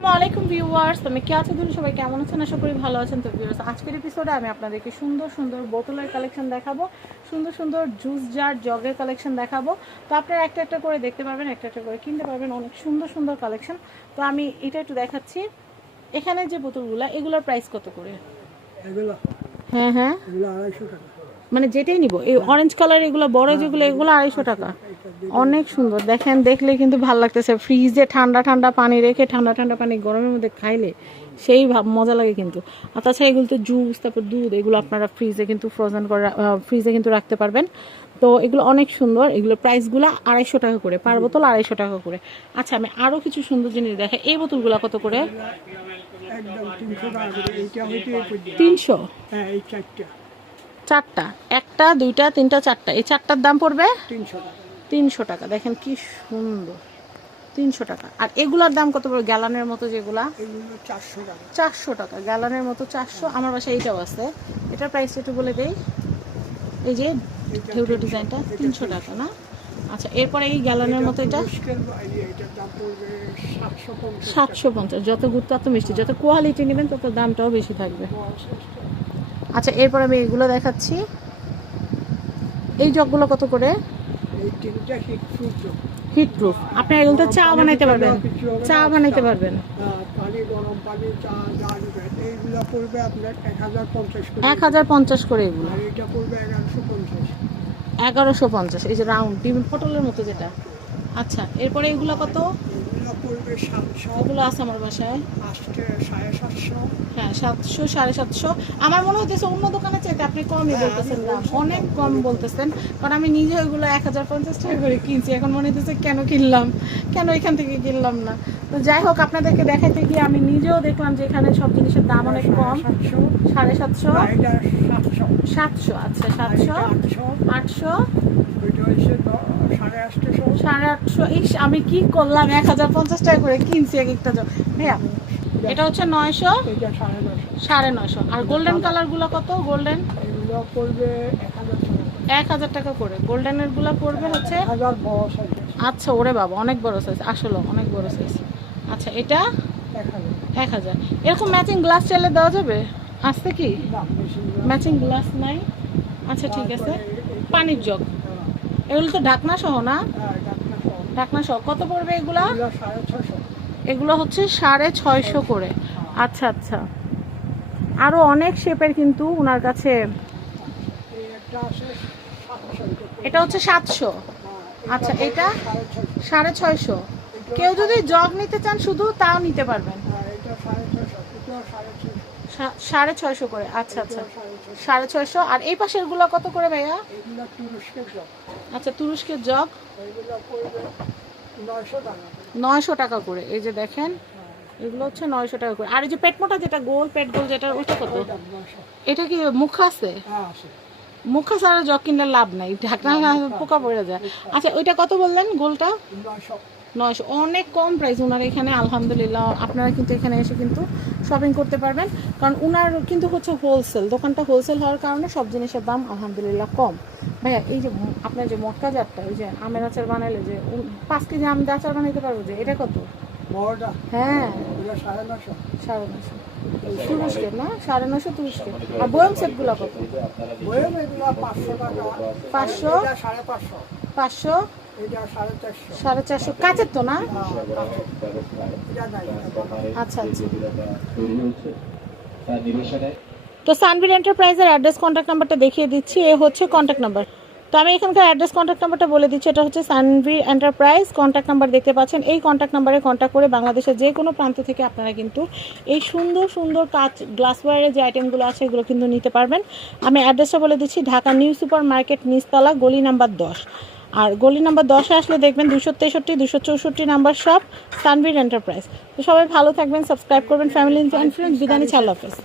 আসসালামাইকুম ভিউয়ার্স আমি কে আছো তুমি সবাই কেমন আছেন? আশা করি ভালো আছেন। তো ভিউয়ার্স আজকের এপিসোডে আমি আপনাদেরকে সুন্দর সুন্দর বোতলের কালেকশন দেখাবো সুন্দর সুন্দর জুস জার জগের কালেকশন দেখাবো। তো আপনারা একটা একটা করে দেখতে পারবেন একটা একটা করে কিনতে পারবেন অনেক সুন্দর সুন্দর কালেকশন তো আমি এটা একটু দেখাচ্ছি। এখানে যে বোতলগুলো এগুলোর প্রাইস কত করে? হ্যাঁ হ্যাঁ। মানে যেটাই নিব এই অরেঞ্জ কালার এগুলো বড় যেগুলো এগুলো আড়াইশো টাকা। অনেক সুন্দর। দেখেন দেখলে কিন্তু ভালো লাগতেছে। ফ্রিজে ঠান্ডা ঠান্ডা পানি রেখে ঠান্ডা ঠান্ডা পানি গরমের মধ্যে খাইলে সেই ভাব মজা লাগে কিন্তু। আর তাছাড়া এগুলো তো জুস তারপর দুধ এগুলো আপনারা ফ্রিজে কিন্তু ফ্রোজেন করে ফ্রিজে কিন্তু রাখতে পারবেন। তো এগুলো অনেক সুন্দর। এগুলো প্রাইসগুলো আড়াইশো টাকা করে পার বোতল আড়াইশো টাকা করে। আচ্ছা আমি আরও কিছু সুন্দর জিনিস দেখে এই বোতলগুলো কত করে? তিনশো? হ্যাঁ এই চারটা। চারটা। একটা দুইটা তিনটা চারটা। এই চারটার দাম পড়বে? তিনশো টাকা। তিনশো টাকা। দেখেন কি সুন্দর। তিনশো টাকা। আর এগুলার দাম কত বড়? গ্যালানের মতো যেগুলা? চারশো টাকা। চারশো টাকা। গ্যালানের মতো চারশো। আমার বাসায় এইটাও আছে। এটার প্রাইস একটু বলে দেই। এই যে ঢেউডো ডিজাইনটা তিনশো টাকা না? আচ্ছা এরপরে এই গ্যালানের মতো এটা? সাতশো পঞ্চাশ যত গুড় তত মিষ্টি। যত কোয়ালিটি নেবেন তত দামটাও বেশি থাকবে। আচ্ছা এরপর আমি এগুলো দেখাচ্ছি। এই জগগুলো কত করে? হিট প্রুফ আপনি এগুলোতে চা বানাইতে পারবেন। চা বানাইতে পারবেন। গরম পানি যা নেবেন এইগুলো পড়বে আপনার এক হাজার পঞ্চাশ করে। এগুলো। এগারোশো পঞ্চাশ। এই যে রাউন্ড ডিম পটলের মতো যেটা। আচ্ছা এরপরে এগুলো কত? এগুলো পড়বে সাতশো এগুলো আছে আমার বাসায়। আটটে সাড়ে সাতশো। হ্যাঁ সাতশো সাড়ে সাতশো। আমার মনে অন্য দোকানে চাইতে আপনি কমই বলতেছেন দাম অনেক কম বলতেছেন। কারণ আমি নিজে ওইগুলো এক হাজার পঞ্চাশ টাকা করে কিনছি। এখন মনে হইতেছে কেন কিনলাম? কেন এখান থেকে কিনলাম না? তো যাই হোক আপনাদেরকে দেখাইতে গিয়ে আমি নিজেও দেখলাম যে এখানে সব জিনিসের দাম অনেক কম। সাড়ে সাতশো। সাতশো। আচ্ছা সাতশো। আটশো আটশো ওইটা হচ্ছে দ- সাড়ে আটশো ইস আমি কি করলাম? এক হাজার পঞ্চাশ টাকা করে কিনছি এক একটা ভাইয়া এটা হচ্ছে নয়শো সাড়ে নয়শো। আর গোল্ডেন কালারগুলো কত? গোল্ডেন? পড়বে এক হাজার টাকা করে। গোল্ডেনেরগুলো পড়বে হচ্ছে আচ্ছা ওরে বাবা অনেক বড় সাইজ আসলে অনেক বড় সাইজ আচ্ছা এটা? এক হাজার। এরকম ম্যাচিং গ্লাস চাইলে দেওয়া যাবে? আসতে কি। ম্যাচিং গ্লাস নাই? আচ্ছা ঠিক আছে। পানির জগ। এগুলো তো ঢাকনা সহ না? হ্যাঁ। ঢাকনা সহ। কত পড়বে এগুলা? এগুলো হচ্ছে সাড়ে ছয়শো করে। আচ্ছা আচ্ছা। আরও অনেক শেপের কিন্তু ওনার কাছে। এটা হচ্ছে সাতশো। হ্যাঁ, আচ্ছা, এটা? সাড়ে ছয়শো। কেউ যদি জগ নিতে চান শুধু তাও নিতে পারবেন। হ্যাঁ, সাড়ে ছয়শো করে। আচ্ছা আচ্ছা। সাড়ে ছয়শো। আর এই পাশেরগুলো কত করে ভাইয়া? আচ্ছা তুরস্কের জগ। নয়শো টাকা করে। এই যে দেখেন এগুলো হচ্ছে নয়শো টাকা করে। আর এই যে পেট মোটা যেটা গোল পেট গোল যেটা ওইটা কত? এটা কি মুখ আছে? হ্যাঁ আছে। মুখ ছাড়া জগ কিনলে লাভ নাই। ঢাকনা পোকা পড়ে যায়। আচ্ছা ওইটা কত বললেন গোলটা? নয়শো অনেক কম প্রাইস ওনার এখানে, আলহামদুলিল্লাহ। আপনারা কিন্তু এখানে এসে কিন্তু শপিং করতে পারবেন। কারণ ওনার কিন্তু হচ্ছে হোলসেল দোকানটা হোলসেল হওয়ার কারণে সব জিনিসের দাম আলহামদুলিল্লাহ কম। ভাইয়া, এই যে আপনার যে মটকা জারটা ওই যে আমের আচার বানাইলে যে পাঁচ কেজি আম আচার বানাইতে পারব যে, এটা কত? হ্যাঁ। সাড়ে নশো। সাড়ে নশো। তুরস্কের না? সাড়ে নশো তুরস্কের। আর বয়ম সেটগুলো কত? পাঁচশো পাঁচশো? সাড়ে পাঁচশো। পাঁচশো? সাড়ে চারশো। সাড়ে চারশো। কাচের তো না। আচ্ছা আচ্ছা। তো সানভিল এন্টারপ্রাইজের অ্যাড্রেস কন্ট্যাক্ট নাম্বারটা দেখিয়ে দিচ্ছি। এ হচ্ছে কন্ট্যাক্ট নাম্বার। তো আমি এখানকার অ্যাড্রেস কন্ট্যাক্ট নাম্বারটা বলে দিচ্ছি। এটা হচ্ছে সানভি এন্টারপ্রাইজ কন্ট্যাক্ট নাম্বার দেখতে পাচ্ছেন। এই কন্ট্যাক্ট নাম্বারে কন্ট্যাক্ট করে বাংলাদেশের যে কোনো প্রান্ত থেকে আপনারা কিন্তু এই সুন্দর সুন্দর কাচ গ্লাসওয়্যারের যে আইটেমগুলো আছে, এগুলো কিন্তু নিতে পারবেন। আমি অ্যাড্রেসটা বলে দিচ্ছি, ঢাকা নিউ সুপার মার্কেট নিচতলা, গলি নাম্বার দশ। আর গলি নাম্বার দশে আসলে দেখবেন দুশো তেষট্টি, দুশো চৌষট্টি নাম্বার সব সানভির এন্টারপ্রাইজ তো সবাই ভালো থাকবেন সাবস্ক্রাইব করবেন ফ্যামিলি অ্যান্ড বিদানি আল্লাহ হাফেজ।